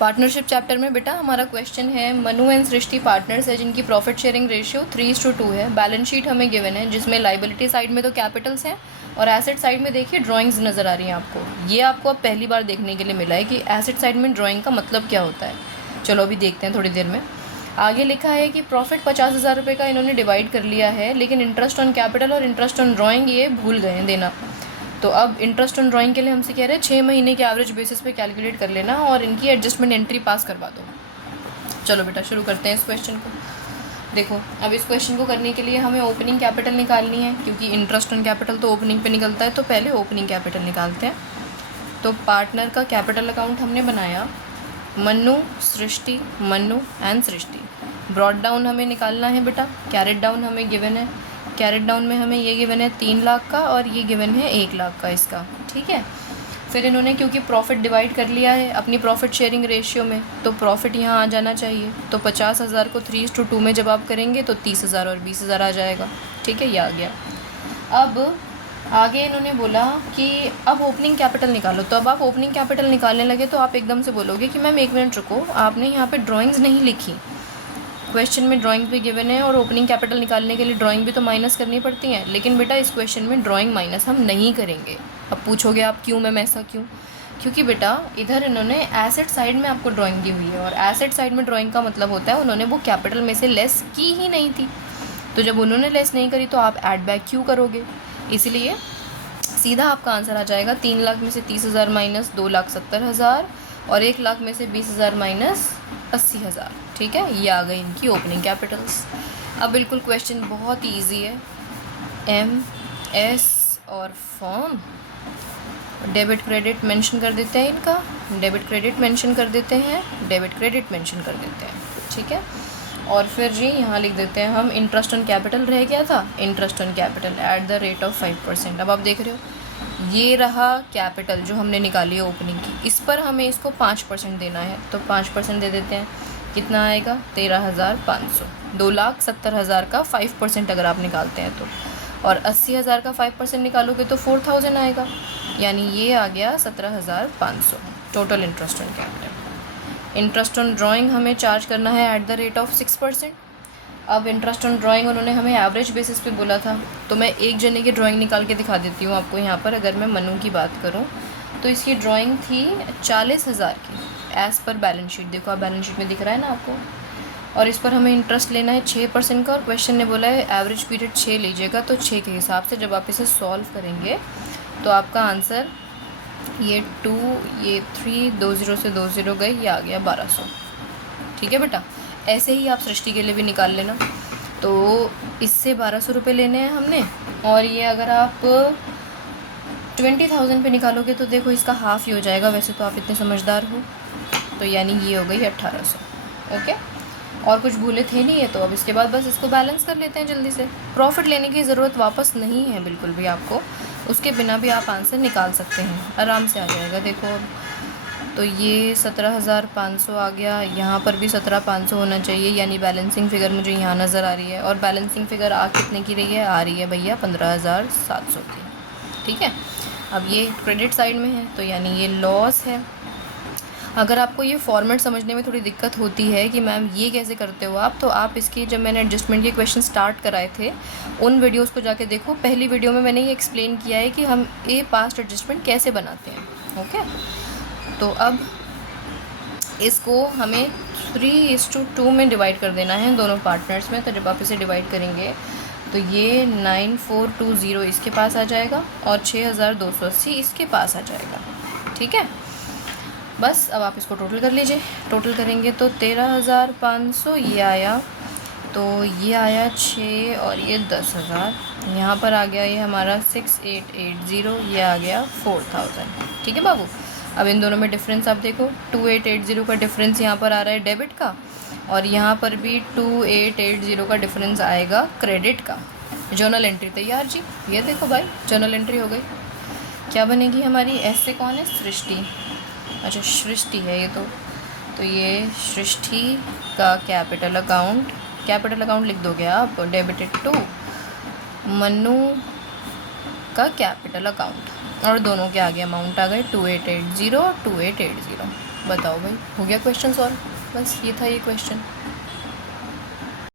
Partnership chapter में बेटा हमारा क्वेश्चन है, मनु एंड सृष्टि पार्टनर्स है जिनकी प्रॉफिट शेयरिंग रेशियो 3:2 है। बैलेंस शीट हमें गिवन है जिसमें लाइबिलिटी साइड में तो कैपिटल्स हैं और एसेट साइड में देखिए ड्राइंग्स नज़र आ रही हैं आपको। ये आपको अब पहली बार देखने के लिए मिला है कि एसेट साइड में ड्राइंग का मतलब क्या होता है। चलो अभी देखते हैं थोड़ी देर में। आगे लिखा है कि प्रॉफिट 50,000 रुपये का इन्होंने डिवाइड कर लिया है, लेकिन इंटरेस्ट ऑन कैपिटल और इंटरेस्ट ऑन ड्राइंग ये भूल गए हैं देना। तो अब इंटरेस्ट ऑन ड्राइंग के लिए हमसे कह रहे हैं 6 महीने के एवरेज बेसिस पे कैलकुलेट कर लेना और इनकी एडजस्टमेंट एंट्री पास करवा दो। चलो बेटा शुरू करते हैं इस क्वेश्चन को। देखो अब इस क्वेश्चन को करने के लिए हमें ओपनिंग कैपिटल निकालनी है, क्योंकि इंटरेस्ट ऑन कैपिटल तो ओपनिंग पे निकलता है, तो पहले ओपनिंग कैपिटल निकालते हैं। तो पार्टनर का कैपिटल अकाउंट हमने बनाया, Mannu Srishti, Mannu and Srishti. Brought down हमें निकालना है बेटा, कैरेट डाउन हमें गिवन है। कैरेट डाउन में हमें ये गिवन है 3 लाख का और ये गिवन है 1 लाख का इसका, ठीक है। फिर इन्होंने क्योंकि प्रॉफिट डिवाइड कर लिया है अपनी प्रॉफिट शेयरिंग रेशियो में, तो प्रॉफिट यहाँ आ जाना चाहिए। तो 50,000 को 3:2 में जब आप करेंगे तो 30,000 और 20,000 आ जाएगा, ठीक है, ये आ गया। अब आगे इन्होंने बोला कि अब ओपनिंग कैपिटल निकालो। तो अब आप ओपनिंग कैपिटल निकालने लगे तो आप एकदम से बोलोगे कि मैम 1 मिनट रुको, आपने यहाँ पे ड्राइंग्स नहीं लिखी। क्वेश्चन में ड्राइंग भी गिवन है और ओपनिंग कैपिटल निकालने के लिए ड्राइंग भी तो माइनस करनी पड़ती हैं, लेकिन बेटा इस क्वेश्चन में ड्राइंग माइनस हम नहीं करेंगे। अब पूछोगे आप क्यों मैम ऐसा क्यों? क्योंकि बेटा इधर इन्होंने एसेट साइड में आपको ड्राइंग दी हुई है और एसेट साइड में ड्राइंग का मतलब होता है उन्होंने वो कैपिटल में से लेस की ही नहीं थी। तो जब उन्होंने लेस नहीं करी तो आप ऐड बैक क्यों करोगे? इसलिए सीधा आपका आंसर आ जाएगा 3 लाख में से 30,000 माइनस 2,70,000 और 1 लाख में से 20,000 माइनस 80,000, ठीक है। ये आ गई इनकी ओपनिंग कैपिटल्स। अब बिल्कुल क्वेश्चन बहुत ही ईजी है। एम एस और फॉर्म, डेबिट क्रेडिट मेंशन कर देते हैं इनका, डेबिट क्रेडिट मेंशन कर देते हैं, डेबिट क्रेडिट मेंशन कर देते हैं, ठीक है। और फिर जी यहाँ लिख देते हैं हम इंटरेस्ट ऑन कैपिटल रह गया था, interest on capital at the rate of 5%। अब आप देख रहे हो ये रहा कैपिटल जो हमने निकाली है ओपनिंग की, इस पर हमें इसको 5% देना है, तो 5% दे देते हैं। कितना आएगा? 13,500। 2,70,000 का 5% अगर आप निकालते हैं तो, और 80,000 का 5% निकालोगे तो 4,000 आएगा, यानी ये आ गया 17,500 total interest on capital. Interest on drawing हमें चार्ज करना है एट द रेट ऑफ 6%। अब इंटरेस्ट ऑन ड्राइंग उन्होंने हमें एवरेज बेसिस पे बोला था, तो मैं एक जने की ड्राइंग निकाल के दिखा देती हूँ आपको यहाँ पर। अगर मैं मनु की बात करूँ तो इसकी ड्राइंग थी 40,000 की एज़ पर बैलेंस शीट। देखो आप बैलेंस शीट में दिख रहा है ना आपको, और इस पर हमें इंटरेस्ट लेना है 6% का, और क्वेश्चन ने बोला है एवरेज पीरियड 6 लीजिएगा। तो 6 के हिसाब से जब आप इसे सॉल्व करेंगे तो आपका आंसर ये 2, ये 3, 2 0 से 2 0 गए, ये आ गया 1200, ठीक है बेटा। ऐसे ही आप सृष्टि के लिए भी निकाल लेना। तो इससे 1200 रुपये लेने हैं हमने, और ये अगर आप 20,000 पे निकालोगे तो देखो इसका हाफ़ ही हो जाएगा। वैसे तो आप इतने समझदार हो, तो यानी ये हो गई 1800, ओके। और कुछ भूले थे नहीं है, तो अब इसके बाद बस इसको बैलेंस कर लेते हैं जल्दी से। प्रॉफिट लेने की ज़रूरत वापस नहीं है बिल्कुल भी आपको, उसके बिना भी आप आंसर निकाल सकते हैं, आराम से आ जाएगा। देखो अब तो ये 17,500 आ गया, यहाँ पर भी 17,500 होना चाहिए, यानी बैलेंसिंग फ़िगर मुझे यहाँ नज़र आ रही है। और बैलेंसिंग फ़िगर आ कितने की रही है? आ रही है भैया 15,700 की, ठीक है। अब ये क्रेडिट साइड में है, तो यानी ये लॉस है। अगर आपको ये फॉर्मेट समझने में थोड़ी दिक्कत होती है कि मैम ये कैसे करते हो आप, तो आप इसकी जब मैंने एडजस्टमेंट के क्वेश्चन स्टार्ट कराए थे उन वीडियोस को जाके देखो। पहली वीडियो में मैंने ये एक्सप्लेन किया है कि हम ये पास्ट एडजस्टमेंट कैसे बनाते हैं, ओके। तो अब इसको हमें 3:2 में डिवाइड कर देना है दोनों पार्टनर्स में। तो जब आप इसे डिवाइड करेंगे तो ये 9,420 इसके पास आ जाएगा और 6,280 इसके पास आ जाएगा, ठीक है। बस अब आप इसको टोटल कर लीजिए। टोटल करेंगे तो 13,500 ये आया, तो ये आया 6 और ये 10,000, यहाँ पर आ गया ये हमारा 6,880, ये आ गया 4,000, ठीक है बाबू। अब इन दोनों में डिफरेंस आप देखो, 2,880 का डिफरेंस यहाँ पर आ रहा है डेबिट का, और यहाँ पर भी 2,880 का डिफरेंस आएगा क्रेडिट का। जर्नल एंट्री तैयार जी, ये देखो भाई जर्नल एंट्री हो गई। क्या बनेगी हमारी? एस से कौन है? सृष्टि। अच्छा सृष्टि है ये तो ये सृष्टि का कैपिटल अकाउंट लिख दोगे आप, डेबिटेड टू मन्नू का कैपिटल अकाउंट, और दोनों के आगे अमाउंट आ गए 2,880 और 2,880, बताओ भाई, हो गया क्वेश्चन सॉल्व? बस ये था ये क्वेश्चन।